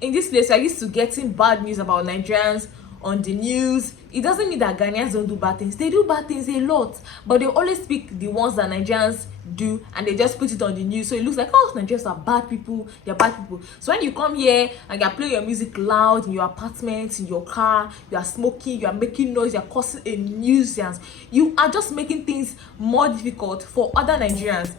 In this place, we're used to getting bad news about Nigerians on the news. It doesn't mean that Ghanaians don't do bad things. They do bad things a lot, but they always pick the ones that Nigerians do and they just put it on the news. So it looks like, oh, Nigerians are bad people, they're bad people. So when you come here and you're playing your music loud in your apartment, in your car, you are smoking, you are making noise, you're causing a nuisance, you are just making things more difficult for other Nigerians.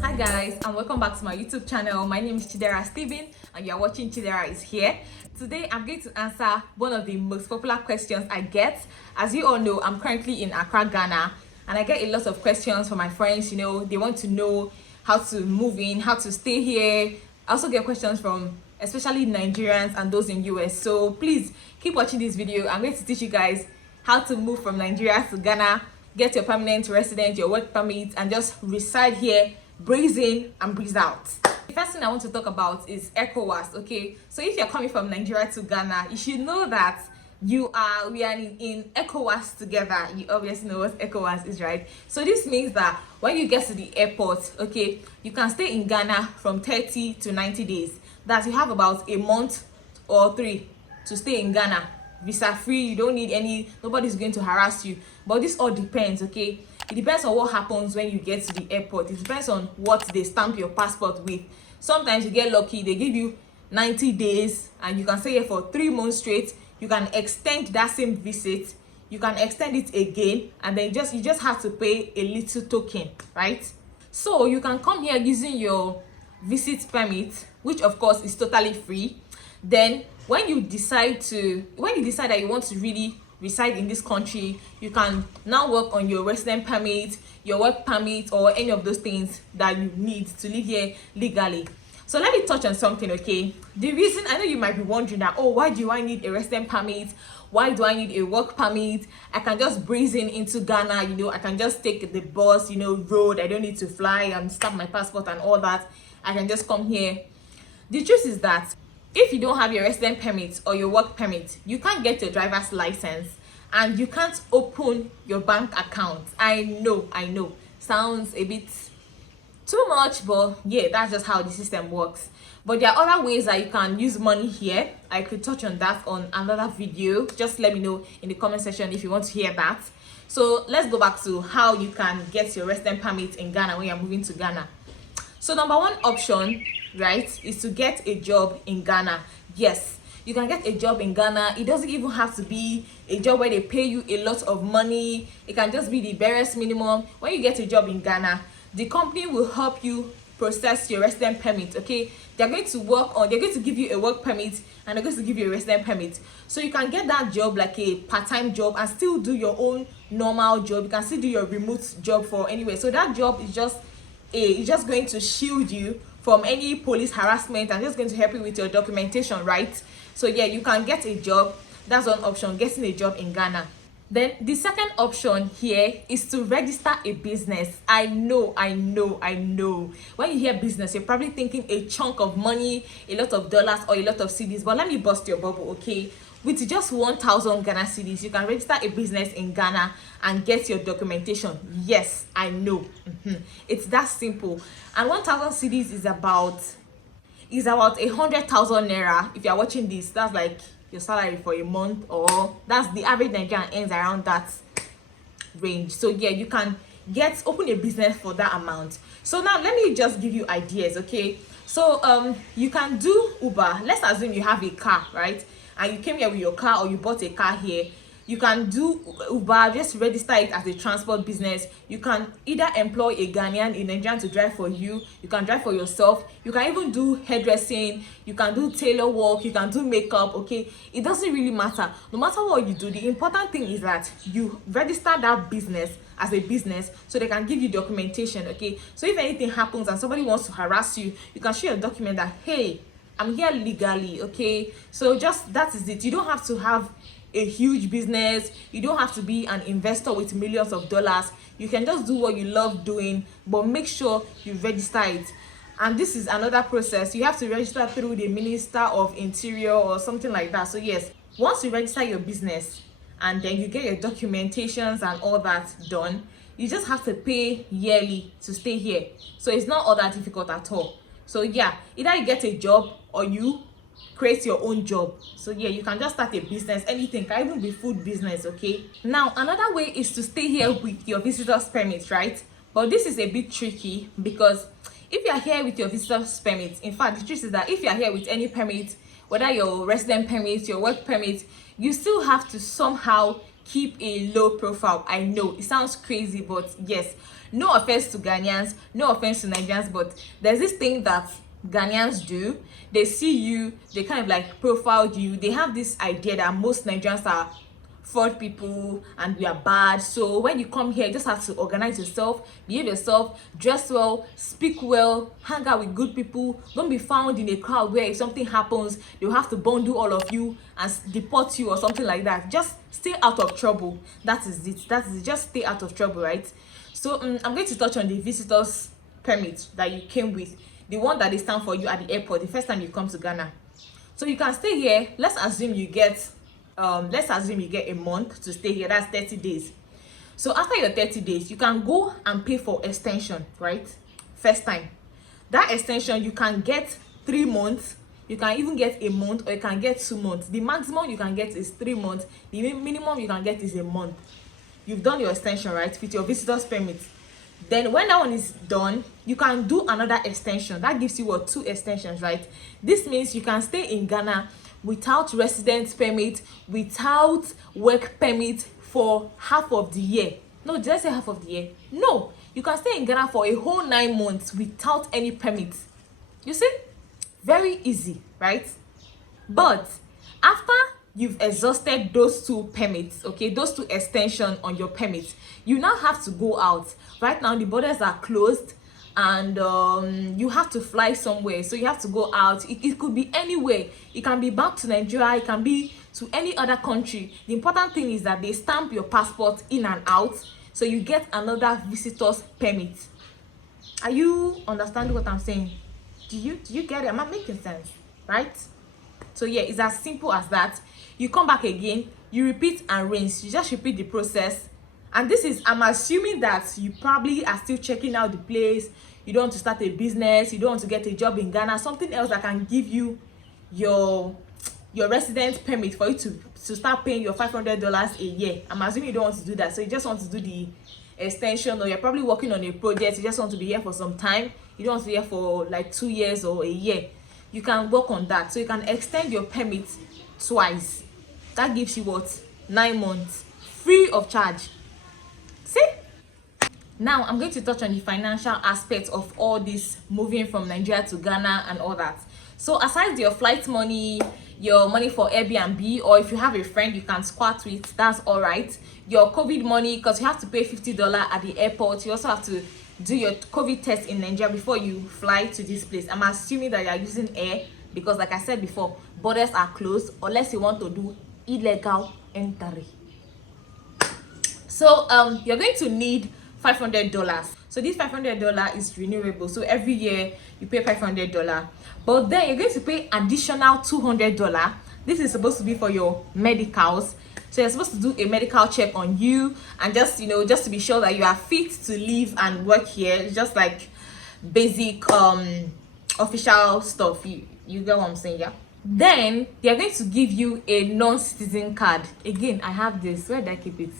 Hi guys, and welcome back to my YouTube channel. My name is Chidera Steven and you're watching Chidera is Here. Today I'm going to answer one of the most popular questions I get. As you all know, I'm currently in Accra, Ghana, and I get a lot of questions from my friends. You know, they want to know how to move in, how to stay here. I also get questions from especially Nigerians and those in US. So please keep watching this video. I'm going to teach you guys how to move from Nigeria to Ghana, get your permanent resident, your work permit, and just reside here, breeze in and breeze out. The first thing I want to talk about is ECOWAS. Okay, so if you're coming from Nigeria to Ghana, you should know that we are in ECOWAS together. You obviously know what ECOWAS is, right? So this means that when you get to the airport, okay, you can stay in Ghana from 30 to 90 days. That you have about a month or 3 to stay in Ghana, visa free. You don't need any, nobody's going to harass you. But this all depends, okay? It depends on what happens when you get to the airport. It depends on what they stamp your passport with. Sometimes you get lucky, they give you 90 days and you can stay here for 3 months straight. You can extend that same visit, you can extend it again, and then you just have to pay a little token, right? So you can come here using your visit permit, which of course is totally free. Then when you decide that you want to really reside in this country, you can now work on your resident permit, your work permit, or any of those things that you need to live here legally. So let me touch on something, okay? The reason, I know you might be wondering that, oh, why do I need a resident permit? Why do I need a work permit? I can just breeze in into Ghana, you know, I can just take the bus, you know, road. I don't need to fly and stamp my passport and all that. I can just come here. The truth is that if you don't have your resident permit or your work permit, you can't get your driver's license and you can't open your bank account. I know, sounds a bit too much, but yeah, that's just how the system works. But there are other ways that you can use money here. I could touch on that on another video. Just let me know in the comment section if you want to hear that. So let's go back to how you can get your resident permit in Ghana when you're moving to Ghana. So number one option, right, is to get a job in Ghana. Yes, you can get a job in Ghana. It doesn't even have to be a job where they pay you a lot of money. It can just be the barest minimum. When you get a job in Ghana, the company will help you process your resident permit, okay? They're going to give you a work permit and they're going to give you a resident permit. So you can get that job like a part-time job and still do your own normal job. You can still do your remote job for anywhere. So that job is just going to shield you from any police harassment and just going to help you with your documentation, right? So yeah, you can get a job. That's one option, getting a job in Ghana. Then the second option here is to register a business. I know. When you hear business, you're probably thinking a chunk of money, a lot of dollars or a lot of cedis. But let me bust your bubble, okay? With just 1,000 Ghana cedis, you can register a business in Ghana and get your documentation. Yes, I know. It's that simple. And 1,000 cedis is about 100,000 naira. If you're watching this, that's like your salary for a month, or that's the average Nigerian earns around that range. So yeah, you can open a business for that amount. So now let me just give you ideas, okay? So you can do Uber. Let's assume you have a car, right? And you came here with your car or you bought a car here. You can do Uber, just register it as a transport business. You can either employ a Ghanaian, a Nigerian to drive for you. You can drive for yourself. You can even do hairdressing. You can do tailor work. You can do makeup, okay? It doesn't really matter. No matter what you do, the important thing is that you register that business as a business so they can give you documentation, okay? So if anything happens and somebody wants to harass you, you can show your document that, hey, I'm here legally, okay? So just that is it. You don't have to have a huge business. You don't have to be an investor with millions of dollars. You can just do what you love doing, but make sure you register it. And this is another process. You have to register through the Minister of Interior or something like that. So yes, once you register your business and then you get your documentations and all that done, You just have to pay yearly to stay here. So it's not all that difficult at all. So yeah, either you get a job or you create your own job. So yeah, you can just start a business, anything, can even be food business. Okay, now another way is to stay here with your visitors permit, right? But this is a bit tricky, because if you are here with your visitors permit, in fact the truth is that if you are here with any permit, whether your resident permit, your work permit, you still have to somehow keep a low profile. I know it sounds crazy, but yes, no offense to Ghanaians, no offense to Nigerians, but there's this thing that Ghanaians do. They see you, they kind of like profile you. They have this idea that most Nigerians are fraud people and we are bad. So when you come here, you just have to organize yourself, behave yourself, dress well, speak well, hang out with good people. Don't be found in a crowd where if something happens, they'll have to bundle all of you and deport you or something like that. Just stay out of trouble. That is it. Just stay out of trouble, right? So I'm going to touch on the visitors permit that you came with, the one that they stamp for you at the airport the first time you come to Ghana. So you can stay here. Let's assume you get a month to stay here. That's 30 days. So after your 30 days, you can go and pay for extension, right? First time. That extension, you can get 3 months, you can even get a month, or you can get 2 months. The maximum you can get is 3 months. The minimum you can get is a month. You've done your extension, right, with your visitors permit. Then when that one is done, you can do another extension. That gives you 2 extensions, right? This means you can stay in Ghana without residence permit, without work permit for half of the year. No, did I say half of the year? No, you can stay in Ghana for a whole 9 months without any permit. You see, very easy, right? But after you've exhausted those 2 permits, okay, those 2 extensions on your permit, you now have to go out. Right now the borders are closed, and you have to fly somewhere, so you have to go out. It could be anywhere. It can be back to Nigeria, it can be to any other country. The important thing is that they stamp your passport in and out, so you get another visitor's permit. Are you understanding what I'm saying? Do you get it? Am I making sense? Right? So yeah, it's as simple as that. You come back again, you repeat and rinse. You just repeat the process. And this is, I'm assuming that you probably are still checking out the place. You don't want to start a business, you don't want to get a job in Ghana, something else that can give you your residence permit for you to start paying your $500 a year. I'm assuming you don't want to do that, so you just want to do the extension, or you're probably working on a project, you just want to be here for some time, you don't want to be here for like 2 years or a year. You can work on that, so you can extend your permit twice. That gives you 9 months free of charge. See? Now I'm going to touch on the financial aspect of all this moving from Nigeria to Ghana and all that. So aside your flight money, your money for Airbnb, or if you have a friend you can squat with, that's all right. Your COVID money, because you have to pay $50 at the airport. You also have to do your COVID test in Nigeria before you fly to this place. I'm assuming that you are using air, because like I said before, borders are closed unless you want to do illegal entry. So you're going to need $500. So this $500 is renewable, so every year you pay $500, but then you're going to pay additional $200. This is supposed to be for your medicals. So you're supposed to do a medical check on you, and just to be sure that you are fit to live and work here. It's just like basic official stuff. You get what I'm saying? Yeah. Then they're going to give you a non-citizen card. Again, I have this. Where did I keep it?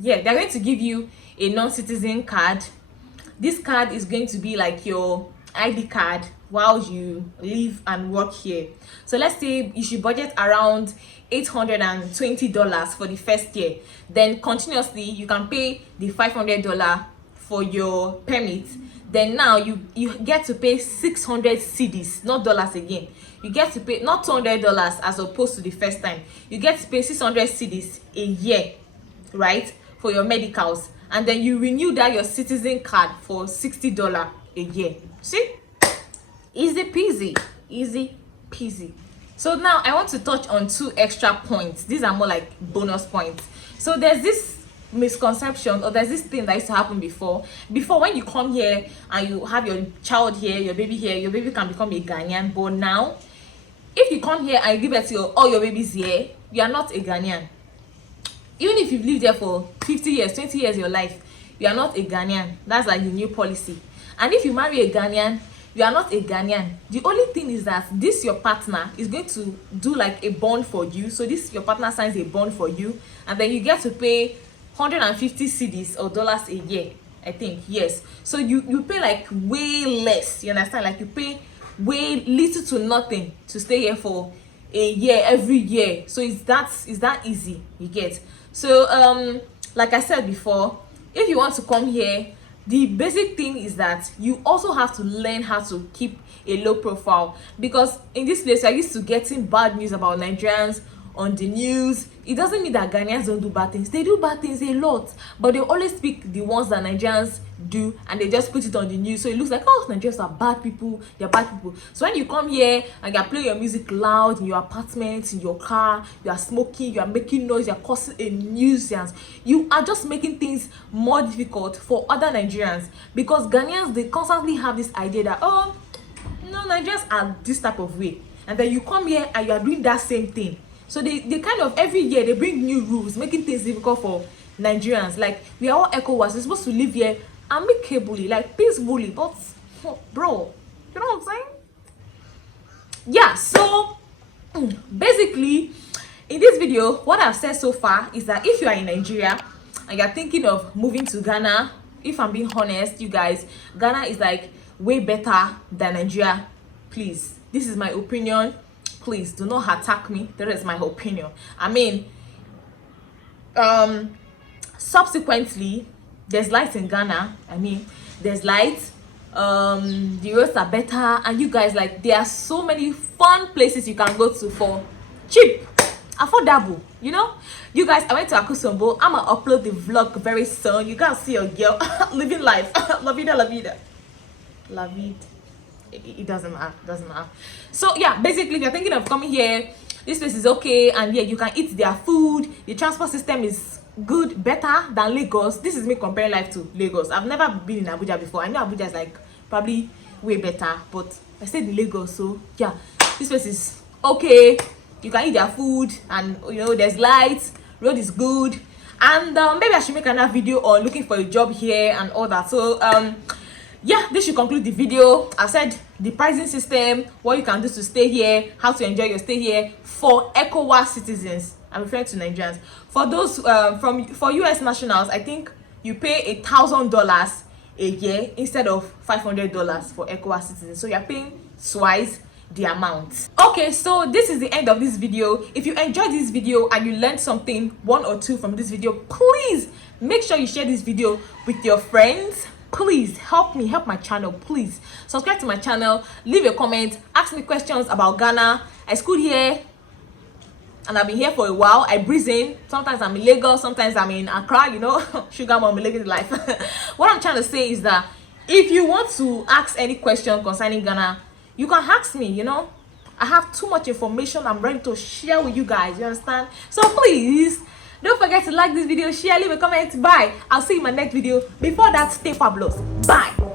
Yeah, they're going to give you a non-citizen card. This card is going to be like your ID card while you live and work here. So let's say you should budget around $820 for the first year. Then continuously you can pay the $500 for your permit. Then now you get to pay 600 cedis, not dollars again. You get to pay not $200 as opposed to the first time. You get to pay 600 cedis a year, right, for your medicals. And then you renew that your citizen card for $60 a year. See? Easy peasy. Easy peasy. So now I want to touch on 2 extra points. These are more like bonus points. So there's this misconception, or there's this thing that used to happen before when you come here and you have your child here, your baby here, your baby can become a Ghanaian. But now if you come here and you give birth to all your babies here, you are not a Ghanaian. Even if you've lived there for 50 years, 20 years of your life, you are not a Ghanaian. That's like the new policy. And if you marry a Ghanaian, you are not a Ghanaian. The only thing is that this your partner is going to do like a bond for you. So this your partner signs a bond for you, and then you get to pay 150 cedis or dollars a year, I think. Yes. So you pay like way less. You understand? Like you pay way little to nothing to stay here for a year every year. So it's that easy, you get. So like I said before, if you want to come here, the basic thing is that you also have to learn how to keep a low profile, because in this place you're used to getting bad news about Nigerians on the news. It doesn't mean that Ghanaians don't do bad things. They do bad things a lot, but they always pick the ones that Nigerians do and they just put it on the news, so it looks like, oh, Nigerians are bad people, they're bad people. So when you come here and you're playing your music loud in your apartment, in your car, you are smoking, you are making noise, you're causing a nuisance, you are just making things more difficult for other Nigerians, because Ghanaians, they constantly have this idea that, oh no, Nigerians are this type of way, and then you come here and you are doing that same thing. So they kind of every year they bring new rules, making things difficult for Nigerians. Like, we are all ECOWAS, we're supposed to live here amicably, like peacefully, but bro, you know what I'm saying? Yeah. So basically, in this video, what I've said so far is that if you are in Nigeria and you're thinking of moving to Ghana, if I'm being honest, you guys, Ghana is like way better than Nigeria. Please, this is my opinion. Please do not attack me. That is my opinion. I mean, subsequently, there's light in Ghana. I mean, there's light. The roads are better, and you guys, like, there are so many fun places you can go to for cheap, affordable. You know, you guys, I went to Akosombo. I'm gonna upload the vlog very soon. You guys see your girl living life. La vida, la vida, la vida. It doesn't matter. So yeah, basically, if you're thinking of coming here, this place is okay, and yeah, you can eat their food. The transport system is good, better than Lagos. This is me comparing life to Lagos. I've never been in Abuja before. I know Abuja is like probably way better, but I stayed in Lagos, so yeah, this place is okay. You can eat their food, and you know, there's lights, road is good, and maybe I should make another video on looking for a job here and all that. So yeah, this should conclude the video. I've said the pricing system, what you can do to stay here, how to enjoy your stay here for ECOWAS citizens. I'm referring to Nigerians. For those for US nationals, I think you pay $1,000 a year instead of $500 for ECOWAS citizens. So you're paying twice the amount. Okay, so this is the end of this video. If you enjoyed this video and you learned something, one or two from this video, please make sure you share this video with your friends. Please help me, help my channel. Please subscribe to my channel, leave a comment, ask me questions about Ghana. I schooled here and I've been here for a while. I breeze in. Sometimes I'm in Lagos, sometimes I'm in Accra, you know. Sugar mom living life. What I'm trying to say is that if you want to ask any question concerning Ghana, you can ask me, you know. I have too much information I'm ready to share with you guys, you understand? So please don't forget to like this video, share, leave a comment. Bye. I'll see you in my next video. Before that, stay fabulous. Bye.